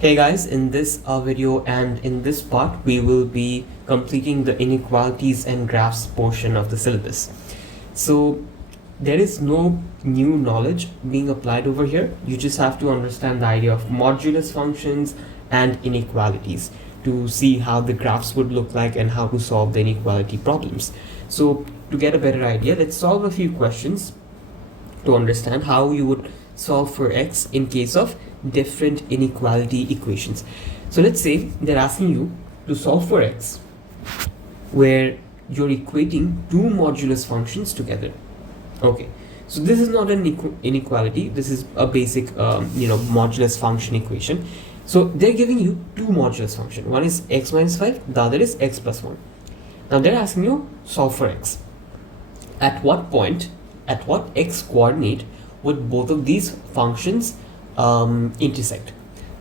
Hey guys, in this video and in this part we will be completing the inequalities and graphs portion of the syllabus. So there is no new knowledge being applied over here. You just have to understand the idea of modulus functions and inequalities to see how the graphs would look like and how to solve the inequality problems. So to get a better idea, let's solve a few questions to understand how you would solve for x in case of different inequality equations. So let's say they're asking you to solve for x where you're equating two modulus functions together. Okay, so this is not an inequality, this is a basic modulus function equation. So they're giving you two modulus function. One is x minus 5, the other is x plus 1. Now they're asking you solve for x. At what point, at what x coordinate would both of these functions intersect?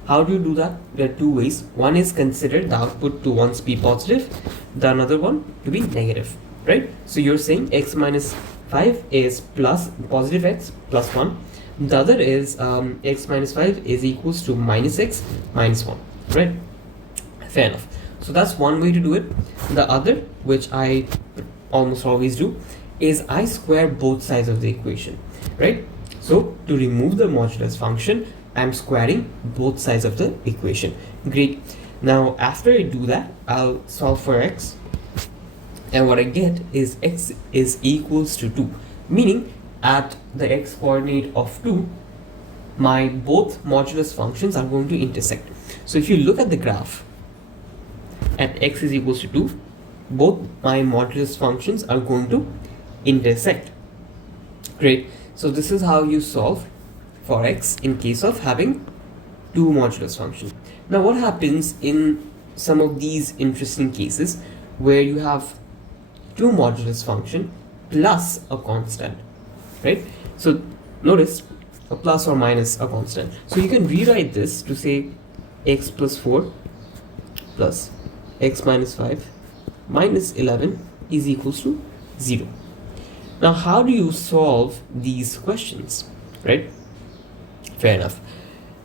How do you do that? There are two ways. One is consider the output to once be positive, the another one to be negative, right? So you're saying x minus 5 is plus positive x plus 1. The other is x minus 5 is equals to minus x minus 1, right? Fair enough. So that's one way to do it. The other, which I almost always do, is I square both sides of the equation, right? So to remove the modulus function, I'm squaring both sides of the equation. Great. Now after I do that, I'll solve for x, and what I get is x is equals to 2, meaning at the x coordinate of 2, my both modulus functions are going to intersect. So if you look at the graph at x is equals to 2, both my modulus functions are going to intersect. Great. So this is how you solve for x in case of having two modulus functions. Now what happens in some of these interesting cases where you have two modulus function plus a constant, right? So notice a plus or minus a constant. So you can rewrite this to say x plus 4 plus x minus 5 minus 11 is equals to 0. Now how do you solve these questions, right? Fair enough.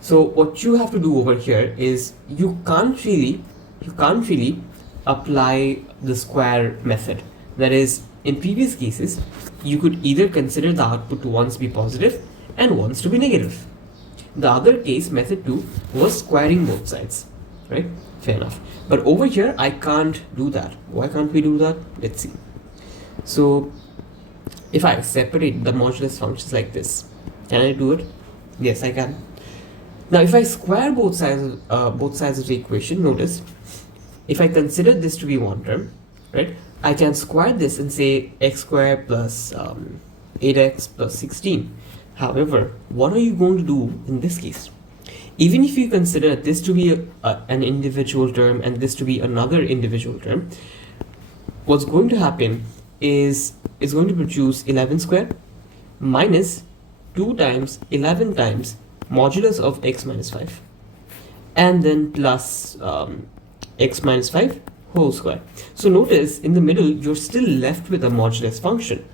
So what you have to do over here is you can't really apply the square method. That is, in previous cases you could either consider the output to once be positive and once to be negative. The other case, method 2, was squaring both sides, right? Fair enough. But over here I can't do that. Why can't we do that? Let's see. So if I separate the modulus functions like this, can I do it? Yes, I can. Now if I square both sides of the equation, notice if I consider this to be one term, right, I can square this and say x squared plus 8x plus 16. However, what are you going to do in this case? Even if you consider this to be an individual term and this to be another individual term, what's going to happen is it's going to produce 11 squared minus 2 times 11 times modulus of x minus 5 and then plus x minus 5 whole square. So notice in the middle you're still left with a modulus function.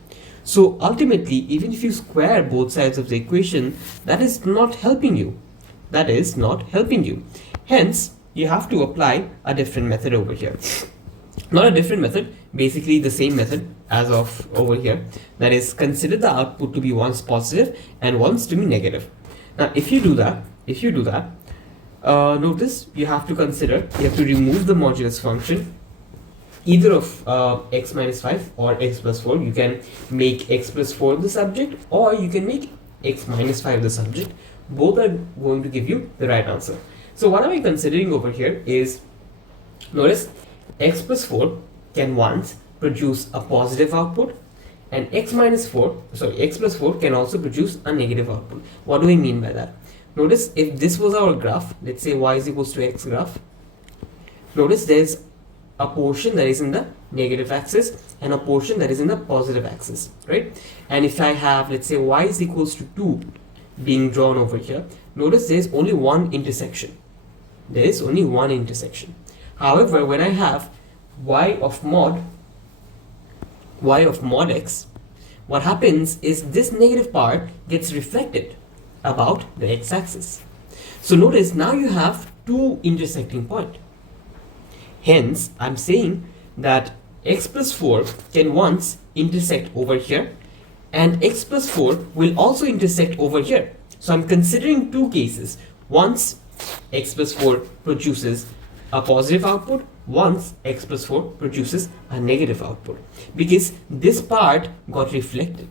So ultimately, even if you square both sides of the equation, that is not helping you. That is not helping you. Hence, you have to apply a different method over here. Not a different method, basically the same method as of over here. That is, consider the output to be once positive and once to be negative. Now if you do that, notice you have to remove the modulus function either of x minus 5 or x plus 4. You can make x plus 4 the subject, or you can make x minus 5 the subject. Both are going to give you the right answer. So what am I considering over here is, notice x plus 4 can once produce a positive output, and x plus 4 can also produce a negative output. What do I mean by that? Notice if this was our graph, let's say y is equals to x graph, notice there's a portion that is in the negative axis and a portion that is in the positive axis, right? And if I have, let's say, y is equals to 2 being drawn over here, notice there's only one intersection. There is only one intersection. However, when I have y of mod x, what happens is this negative part gets reflected about the x-axis. So notice now you have two intersecting points. Hence, I'm saying that x plus 4 can once intersect over here, and x plus 4 will also intersect over here. So I'm considering two cases. Once x plus 4 produces a positive output, once x plus 4 produces a negative output, because this part got reflected.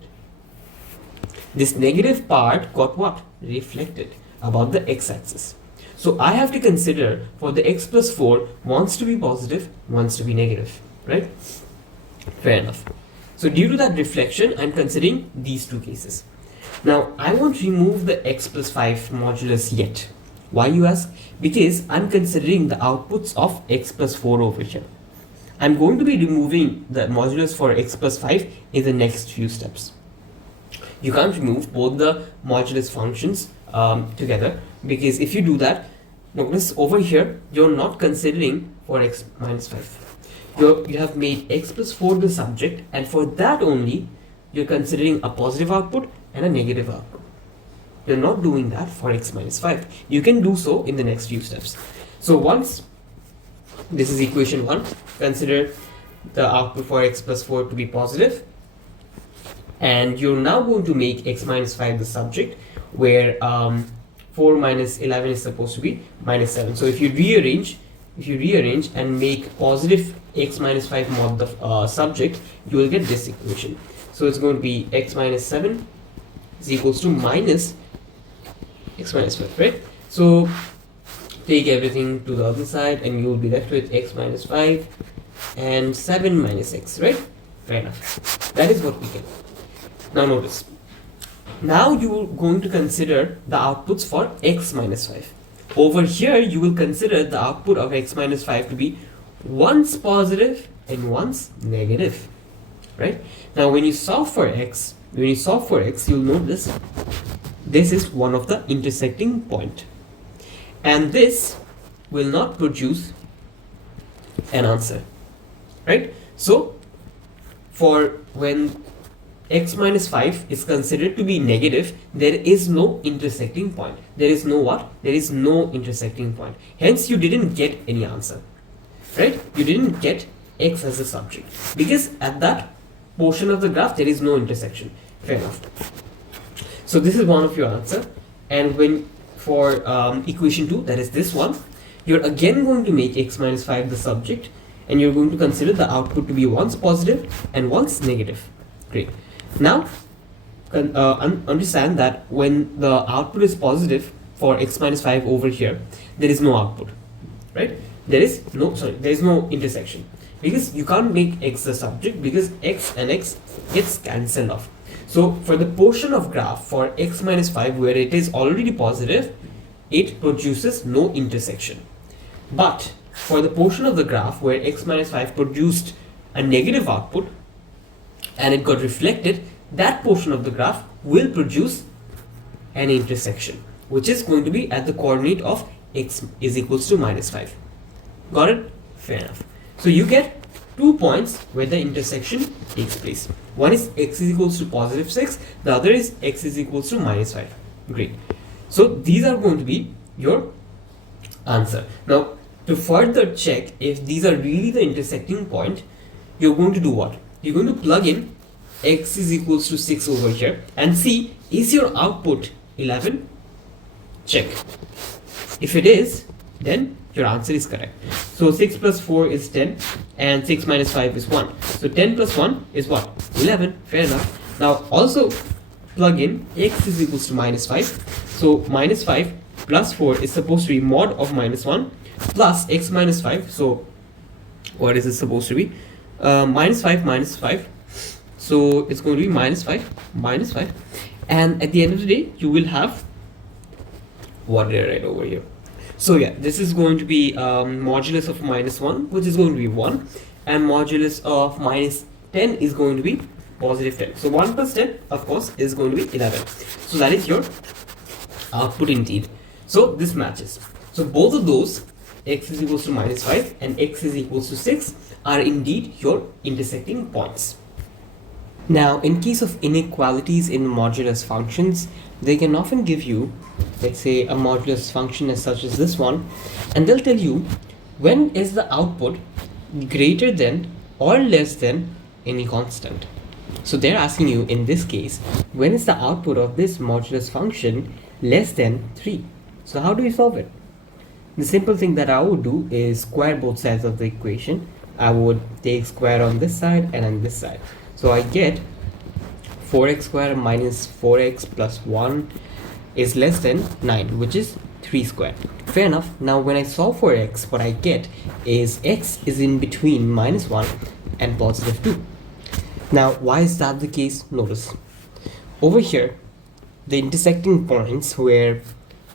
This negative part got what? Reflected about the x-axis. So I have to consider for the x plus 4 wants to be positive, wants to be negative, right? Fair enough. So due to that reflection, I'm considering these two cases. Now I won't remove the x plus 5 modulus yet. Why, you ask? Because I'm considering the outputs of x plus 4 over here. I'm going to be removing the modulus for x plus 5 in the next few steps. You can't remove both the modulus functions together, because if you do that, notice over here you're not considering for x minus 5. You have made x plus 4 the subject, and for that only you're considering a positive output and a negative output. You're not doing that for x minus 5. You can do so in the next few steps. So once this is equation 1, consider the output for x plus 4 to be positive, and you're now going to make x minus 5 the subject, where 4 minus 11 is supposed to be minus 7. So if you rearrange and make positive x minus 5 mod the subject, you will get this equation. So it's going to be x minus 7 is equals to minus x minus 5, right? So take everything to the other side and you will be left with x minus 5 and 7 minus x, right? Fair enough. That is what we get. Now notice, now you are going to consider the outputs for x minus 5. Over here you will consider the output of x minus 5 to be once positive and once negative, right? Now when you solve for x, you'll notice this is one of the intersecting point, and this will not produce an answer, right? So for when x minus 5 is considered to be negative, there is no intersecting point. There is no what? There is no intersecting point. Hence you didn't get any answer, right? You didn't get x as a subject, because at that portion of the graph there is no intersection. Fair enough. So this is one of your answer. And when for equation 2, that is this one, you're again going to make x minus 5 the subject, and you're going to consider the output to be once positive and once negative. Great. Now understand that when the output is positive for x minus 5 over here, there is no output, right? There is no intersection, because you can't make x the subject, because x and x gets cancelled off. So for the portion of graph for x minus 5 where it is already positive, it produces no intersection. But for the portion of the graph where x minus 5 produced a negative output and it got reflected, that portion of the graph will produce an intersection, which is going to be at the coordinate of x is equals to minus 5. Got it? Fair enough. So you get 2 points where the intersection takes place. One is x is equals to positive 6, the other is x is equals to minus 5. Great. So these are going to be your answer. Now to further check if these are really the intersecting point, you're going to do what? You're going to plug in x is equals to 6 over here and see, is your output 11? Check. If it is, then your answer is correct. So 6 plus 4 is 10 and 6 minus 5 is 1. So 10 plus 1 is what? 11. Fair enough. Now also plug in x is equals to minus 5. So minus 5 plus 4 is supposed to be mod of minus 1 plus x minus 5. So what is it supposed to be? Minus 5 minus 5. So it's going to be minus 5 minus 5. And at the end of the day, you will have what did I write over here? So yeah, this is going to be modulus of minus 1, which is going to be 1, and modulus of minus 10 is going to be positive 10. So 1 plus 10, of course, is going to be 11. So that is your output indeed. So this matches. So both of those, x is equals to minus 5 and x is equals to 6, are indeed your intersecting points. Now, in case of inequalities in modulus functions, they can often give you, let's say, a modulus function as such as this one, and they'll tell you when is the output greater than or less than any constant. So they're asking you in this case, when is the output of this modulus function less than 3? So how do you solve it? The simple thing that I would do is square both sides of the equation. I would take square on this side and on this side. So I get 4x squared minus 4x plus 1 is less than 9, which is 3 squared. Fair enough. Now when I solve for x, what I get is x is in between minus 1 and positive 2. Now why is that the case? Notice over here the intersecting points where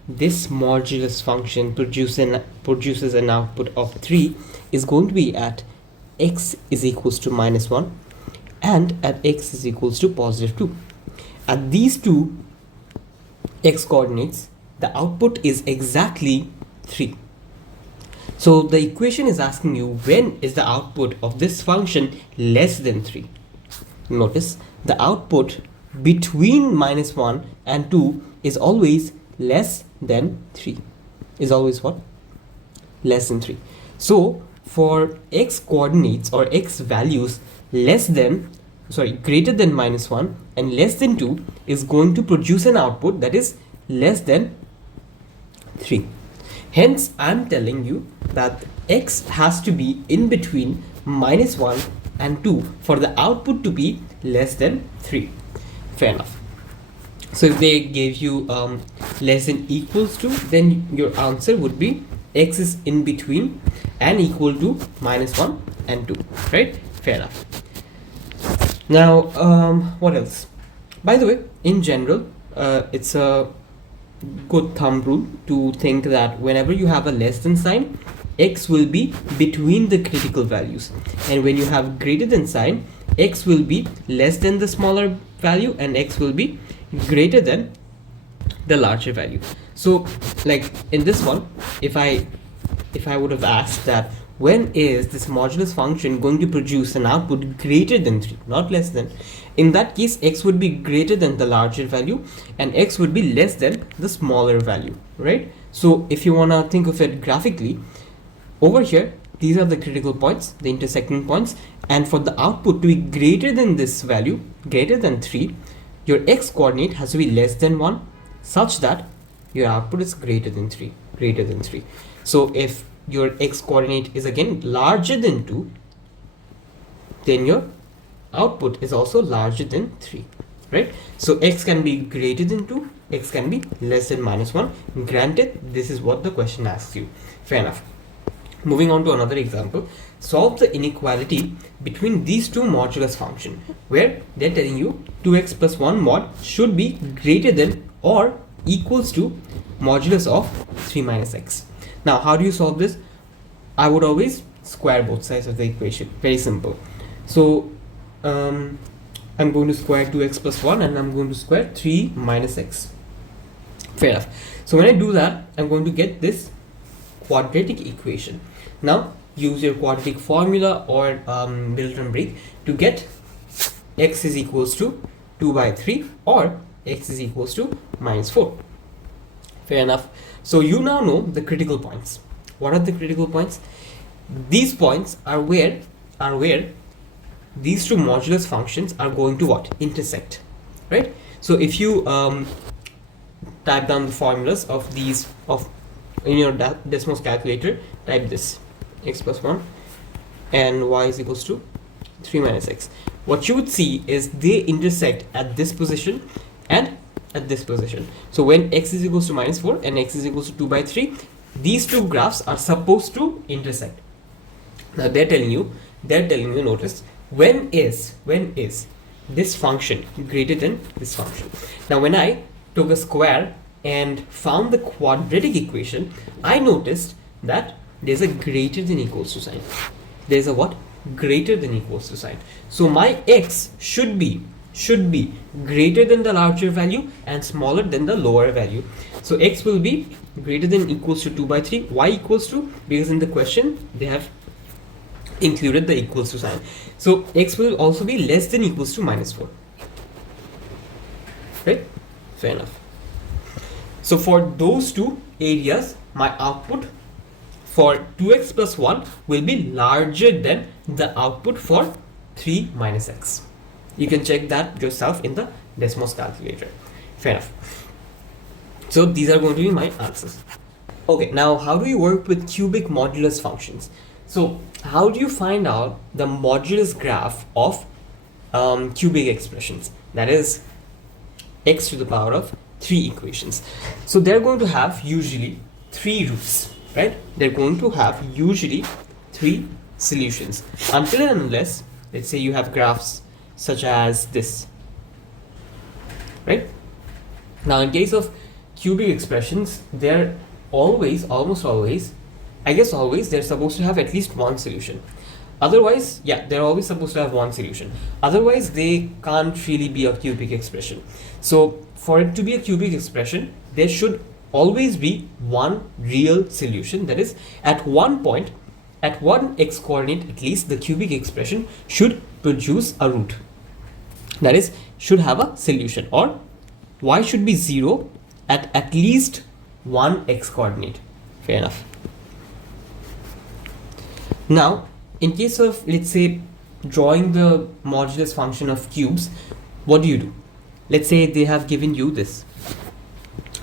this modulus function produces an output of 3 is going to be at x is equals to minus 1 and at x is equals to positive 2. At these two x coordinates, the output is exactly 3. So the equation is asking you when is the output of this function less than 3. Notice the output between minus 1 and 2 is always less than 3. Is always what? Less than 3. So for x coordinates or x values greater than minus 1 and less than 2 is going to produce an output that is less than 3. Hence I'm telling you that x has to be in between minus 1 and 2 for the output to be less than 3. Fair enough. So if they gave you less than equals to, then your answer would be x is in between and equal to minus 1 and 2, right? Fair enough. Now what else? By the way, in general, it's a good thumb rule to think that whenever you have a less than sign, x will be between the critical values, and when you have greater than sign, x will be less than the smaller value and x will be greater than the larger value. So like in this one, if I would have asked that when is this modulus function going to produce an output greater than 3, not less than, in that case x would be greater than the larger value and x would be less than the smaller value, right? So if you want to think of it graphically, over here these are the critical points, the intersecting points, and for the output to be greater than this value, greater than 3, your x coordinate has to be less than 1 such that your output is greater than 3. So if your x coordinate is again larger than 2, then your output is also larger than 3, right? So x can be greater than 2, x can be less than minus 1. Granted, this is what the question asks you. Fair enough. Moving on to another example, solve the inequality between these two modulus function where they're telling you 2x plus 1 mod should be greater than or equals to modulus of 3 minus x. Now how do you solve this? I would always square both sides of the equation. Very simple. So I'm going to square 2x plus 1 and I'm going to square 3 minus x. Fair enough. So when I do that, I'm going to get this quadratic equation. Now use your quadratic formula or Milton break to get x is equals to 2 by 3 or x is equals to minus 4. Fair enough. So you now know the critical points. What are the critical points? These points are where these two modulus functions are going to what? Intersect, right? So if you type down the formulas of these in your Desmos calculator, type this x plus 1 and y is equals to 3 minus x. What you would see is they intersect at this position and at this position. So when x is equals to minus 4 and x is equals to 2 by 3, these two graphs are supposed to intersect. Now they're telling you, notice, when is this function greater than this function? Now when I took a square and found the quadratic equation, I noticed that there's a greater than equals to sign. There's a what? Greater than equals to sign. So my x should be greater than the larger value and smaller than the lower value. So x will be greater than equals to 2 by 3. Why equals to? Because in the question they have included the equals to sign. So x will also be less than equals to -4. Right? Fair enough. So for those two areas, my output for 2x plus 1 will be larger than the output for 3 minus x. You can check that yourself in the Desmos calculator. Fair enough. So these are going to be my answers. Okay, now how do you work with cubic modulus functions? So how do you find out the modulus graph of cubic expressions? That is x to the power of 3 equations. So they're going to have usually 3 roots, right? They're going to have usually 3 solutions until and unless, let's say you have graphs such as this, right? Now in case of cubic expressions, they're always, almost always, I guess always, they're supposed to have at least one solution. Otherwise, yeah, they're always supposed to have one solution. Otherwise, they can't really be a cubic expression. So for it to be a cubic expression, there should always be one real solution. That is, at one point, at one x coordinate at least, the cubic expression should produce a root. That is, should have a solution, or y should be 0 at least one x coordinate. Fair enough. Now, in case of, let's say, drawing the modulus function of cubes, what do? Let's say they have given you this,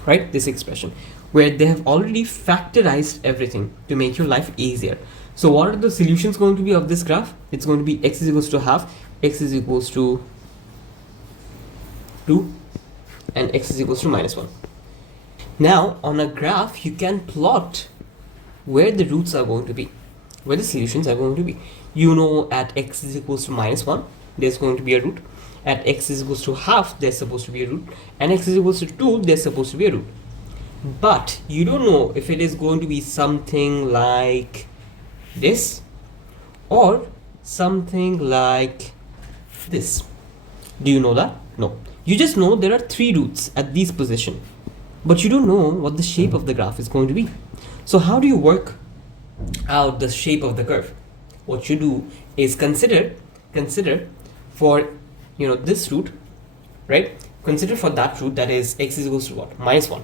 right? This expression, where they have already factorized everything to make your life easier. So what are the solutions going to be of this graph? It's going to be x is equals to half, x is equals to 2, and x is equals to -1. Now, on a graph, you can plot where the roots are going to be, where the solutions are going to be. You know, at x is equals to -1, there's going to be a root. At x is equals to half, there's supposed to be a root. And x is equals to 2, there's supposed to be a root. But you don't know if it is going to be something like this or something like this. Do you know that? No. You just know there are 3 roots at this position, but you don't know what the shape of the graph is going to be. So how do you work out the shape of the curve? What you do is consider for, you know, this root, right? Consider for that root, that is x is equals to what? -1.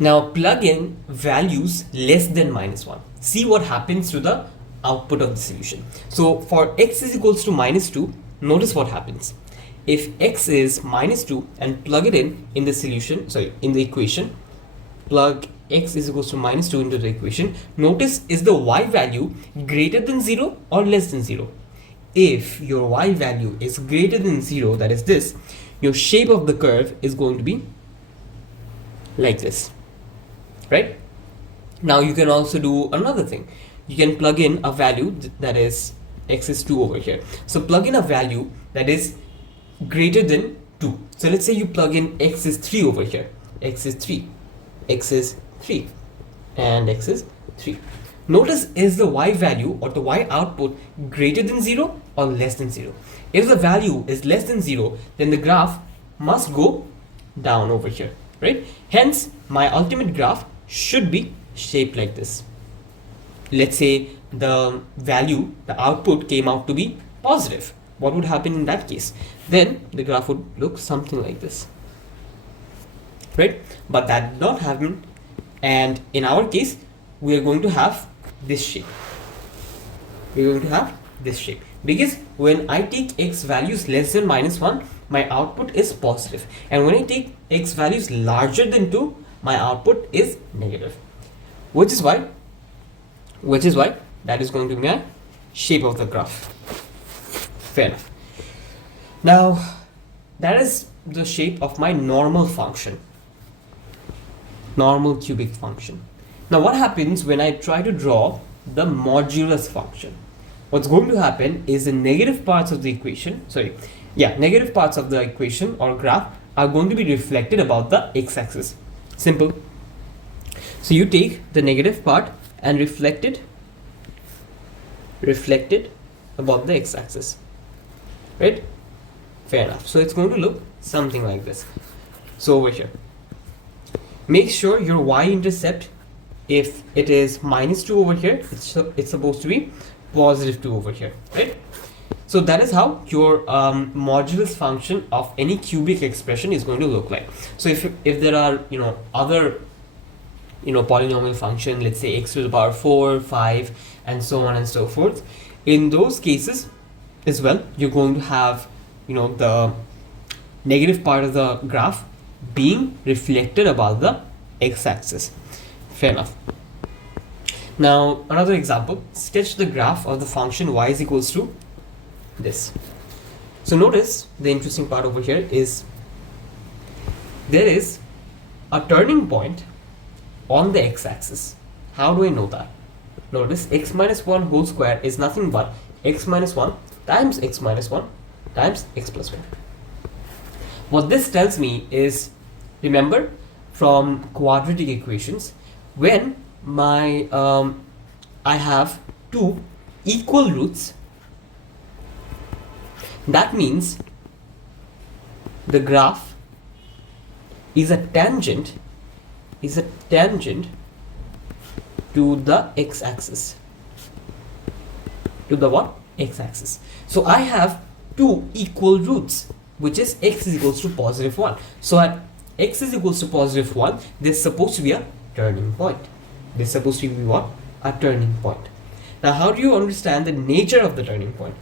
Now plug in values less than -1. See what happens to the output of the solution. So for x is equals to -2, notice what happens. If x is -2 and plug it in the solution, in the equation, plug x is equals to -2 into the equation, notice, is the y value greater than 0 or less than 0? If your y value is greater than 0, that is this, your shape of the curve is going to be like this, right? Now you can also do another thing. You can plug in a value that is x is 2 over here. So plug in a value that is greater than 2. So let's say you plug in x is 3 over here. X is 3, x is 3, and x is 3. Notice, is the y value or the y output greater than 0 or less than 0? If the value is less than 0, then the graph must go down over here, right? Hence, my ultimate graph should be shaped like this. Let's say the value, the output came out to be positive. What would happen in that case? Then the graph would look something like this, right? But that did not happen, and in our case, we are going to have this shape. We're going to have this shape because when I take x values less than -1, my output is positive, and when I take x values larger than 2, my output is negative, which is why that is going to be my shape of the graph. Fair enough. Now that is the shape of my normal function, normal cubic function. Now what happens when I try to draw the modulus function? What's going to happen is the negative parts of the equation, negative parts of the equation or graph are going to be reflected about the x-axis. Simple. So you take the negative part and reflect it about the x-axis, right? Fair enough. So it's going to look something like this. So over here, make sure your y-intercept if it is minus 2 over here, it's supposed to be positive 2 over here, right? So that is how your modulus function of any cubic expression is going to look like. So if there are other polynomial function, let's say x to the power 4, 5, and so on and so forth, in those cases as well, you're going to have the negative part of the graph being reflected above the x-axis. Fair enough. Now another example, sketch the graph of the function y is equals to this. So notice the interesting part over here is there is a turning point on the x-axis. How do I know that? Notice x minus 1 whole square is nothing but x minus 1 times x minus 1 times x plus 1. What this tells me is, remember from quadratic equations, when my I have two equal roots, that means the graph is a tangent to the x-axis. To the what? X-axis. So I have two equal roots, which is x is equals to positive 1. So at x is equals to positive 1, there's supposed to be a turning point. There's supposed to be what? A turning point. Now how do you understand the nature of the turning point?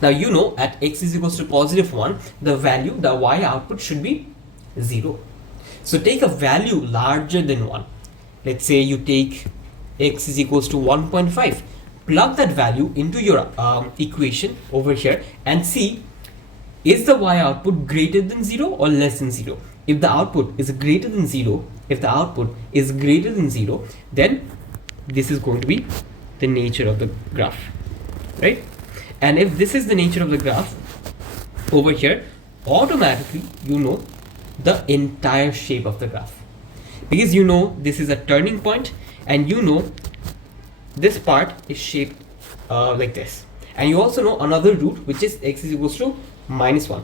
Now at x is equals to positive 1, the value, the y output should be 0. So take a value larger than 1. Let's say you take x is equals to 1.5. Plug that value into your equation over here and see, is the y output greater than 0 or less than 0? If the output is greater than 0, then this is going to be the nature of the graph, right? And if this is the nature of the graph over here, automatically the entire shape of the graph, because this is a turning point, and this part is shaped like this, and you also know another root, which is x is equals to minus 1.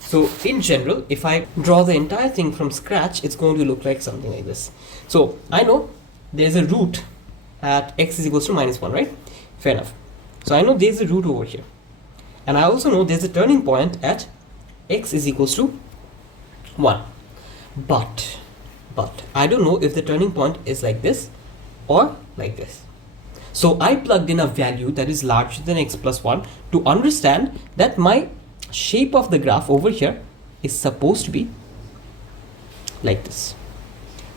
So in general, if I draw the entire thing from scratch, it's going to look like something like this. So I know there's a root at x is equals to minus 1, right? Fair enough. So I know there's a root over here, and I also know there's a turning point at x is equals to 1. But I don't know if the turning point is like this or like this. So I plugged in a value that is larger than x plus 1 to understand that my shape of the graph over here is supposed to be like this.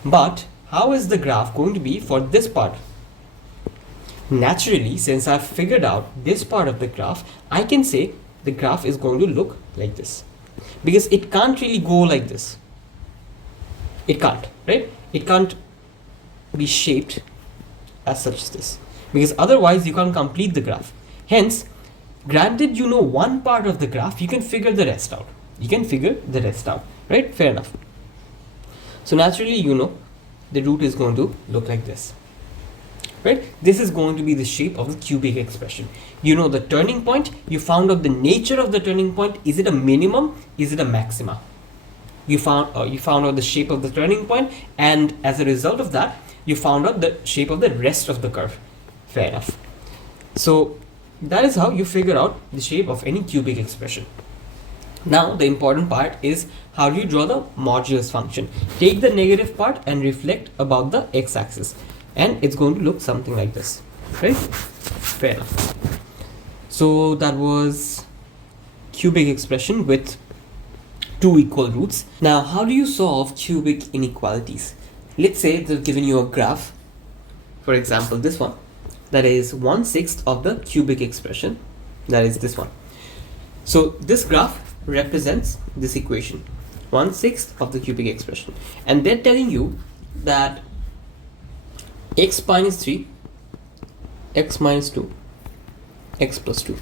But how is the graph going to be for this part? Naturally, since I've figured out this part of the graph, I can say the graph is going to look like this, because it can't really go like this. It can't, right? It can't be shaped as such as this, because otherwise you can't complete the graph. Hence, granted one part of the graph, you can figure the rest out. Right? Fair enough. So naturally, the root is going to look like this, right? This is going to be the shape of the cubic expression. The turning point, you found out the nature of the turning point. Is it a minimum? Is it a maxima? You found out the shape of the turning point, and as a result of that, you found out the shape of the rest of the curve. Fair enough. So that is how you figure out the shape of any cubic expression. Now the important part is, how do you draw the modulus function? Take the negative part and reflect about the x-axis, and it's going to look something like this, right? Fair enough. So that was cubic expression with two equal roots. Now how do you solve cubic inequalities? Let's say they've given you a graph, for example this one, that is 1/6 of the cubic expression, that is this one. So this graph represents this equation, 1/6 of the cubic expression, and they're telling you that x minus 3, x minus 2, x plus 2.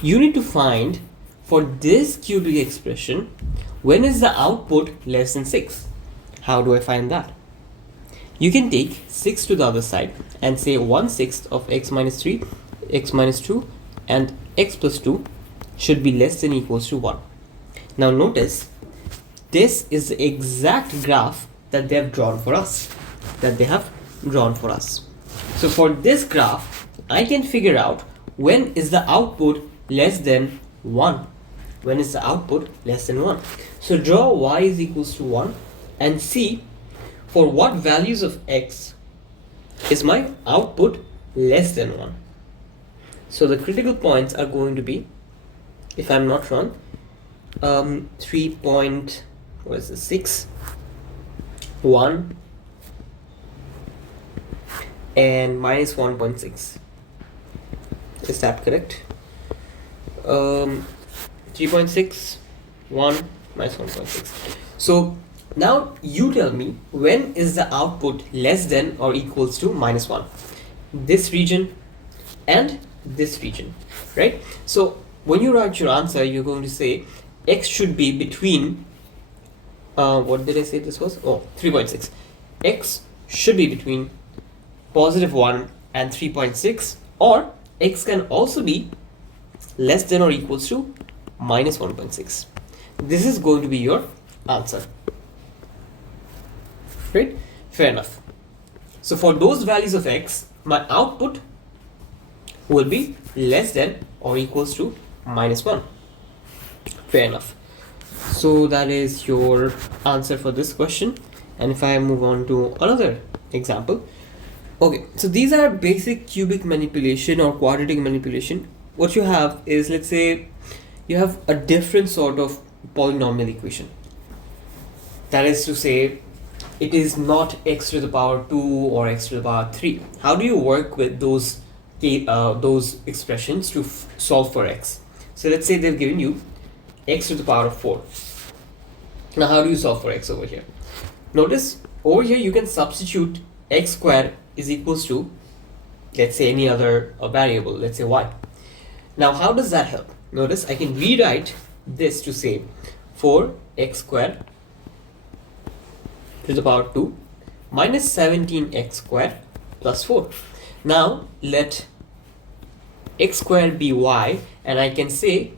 You need to find for this cubic expression, when is the output less than 6? How do I find that? You can take 6 to the other side and say 1/6 of x minus 3, x minus 2, and x plus 2 should be less than equals to 1. Now notice, this is the exact graph that they have drawn for us. that they have drawn for us. So for this graph, I can figure out when is the output less than 1. When is the output less than 1? So draw y is equals to 1 and see for what values of x is my output less than 1. So the critical points are going to be, if I'm not wrong, 3.6, 1 and minus 1.6. Is that correct? 3.6, 1 minus 1.6. So now you tell me when is the output less than or equals to minus 1? This region and this region, right? So when you write your answer, you're going to say x should be between, what did I say this was? Oh, 3.6. X should be between positive 1 and 3.6, or x can also be less than or equals to minus 1.6. This is going to be your answer, right? Fair enough. So for those values of x, my output will be less than or equals to minus 1. Fair enough. So that is your answer for this question. And if I move on to another example, okay, so these are basic cubic manipulation or quadratic manipulation. What you have is, let's say you have a different sort of polynomial equation. That is to say, it is not x to the power 2 or x to the power 3. How do you work with those expressions to solve for x? So let's say they've given you x to the power of 4. Now how do you solve for x over here? Notice over here you can substitute x squared is equals to, let's say, any other variable, let's say y. Now how does that help? Notice I can rewrite this to say 4x squared to the power 2 minus 17x squared plus 4. Now let x squared be y, and I can say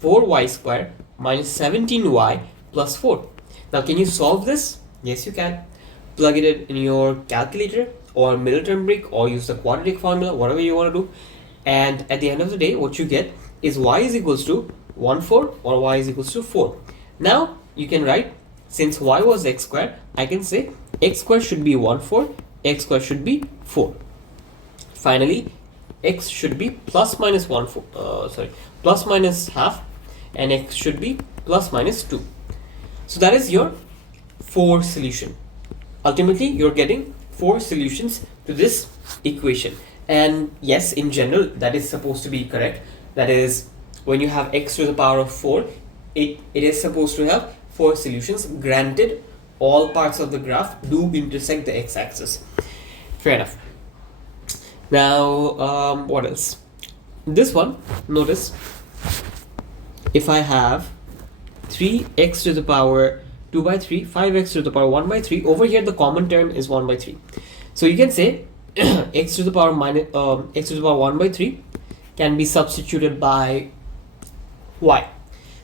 4y squared minus 17y plus 4. Now can you solve this? Yes, you can. Plug it in your calculator or middle term brick, or use the quadratic formula, whatever you want to do. And at the end of the day, what you get is y is equals to 1 4 or y is equals to 4. Now you can write, since y was x squared, I can say x squared should be 1 4, x squared should be 4. Finally, x should be plus minus plus minus half, and x should be plus minus 2. So that is your 4 solution. Ultimately, you're getting 4 solutions to this equation. And yes, in general, that is supposed to be correct. That is, when you have x to the power of 4, it is supposed to have 4 solutions, granted all parts of the graph do intersect the x-axis. Fair enough. Now, what else? This one, notice, if I have 3x to the power 2 by 3, 5x to the power 1 by 3, over here the common term is 1 by 3. So you can say x to the power minus x to the power 1 by 3 can be substituted by y.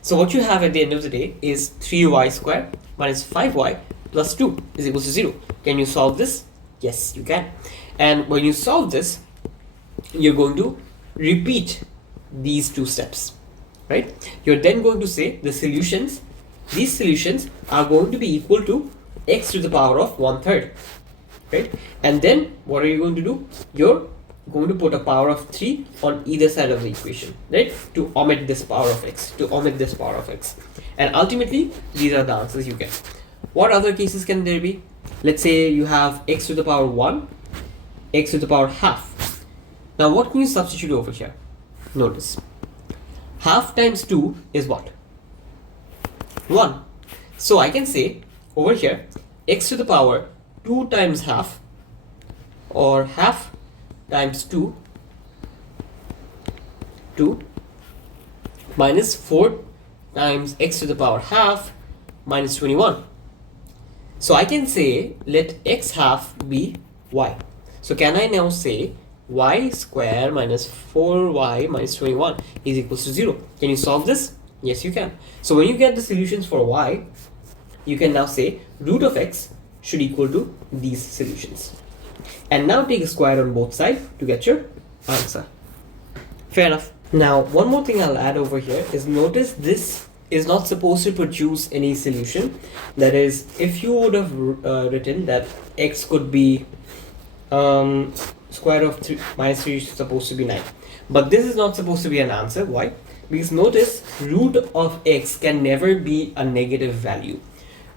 So what you have at the end of the day is 3y squared minus 5y plus 2 is equal to 0. Can you solve this? Yes, you can. And when you solve this, you're going to repeat these 2 steps, right? You're then going to say the solutions, these solutions are going to be equal to x to the power of 1/3, right? And then what are you going to do? You're going to put a power of 3 on either side of the equation, right? To omit this power of x, And ultimately, these are the answers you get. What other cases can there be? Let's say you have x to the power 1, x to the power half. Now what can you substitute over here? Notice, half times 2 is what? 1. So I can say over here, x to the power 2 times half, or half times 2 minus 4 times x to the power half minus 21. So I can say let x half be y. So can I now say y square minus 4y minus 21 is equals to 0? Can you solve this? Yes, you can. So when you get the solutions for y, you can now say root of x should equal to these solutions. And now take a square on both sides to get your answer. Fair enough. Now, one more thing I'll add over here is, notice this is not supposed to produce any solution. That is, if you would have written that x could be square of minus 3 is supposed to be 9. But this is not supposed to be an answer. Why? Because notice, root of x can never be a negative value.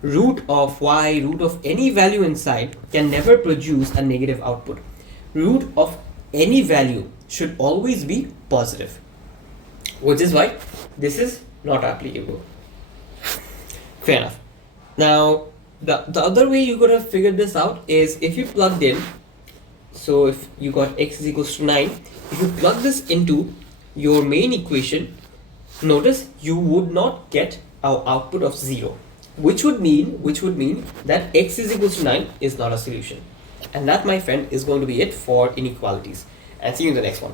Root of y, root of any value inside can never produce a negative output. Root of any value should always be positive, which is why this is not applicable. Fair enough. Now, the other way you could have figured this out is if you plugged in, so if you got x is equals to 9, if you plug this into your main equation, notice you would not get our output of 0, which would mean that x is equals to 9 is not a solution. And that, my friend, is going to be it for inequalities. And see you in the next one.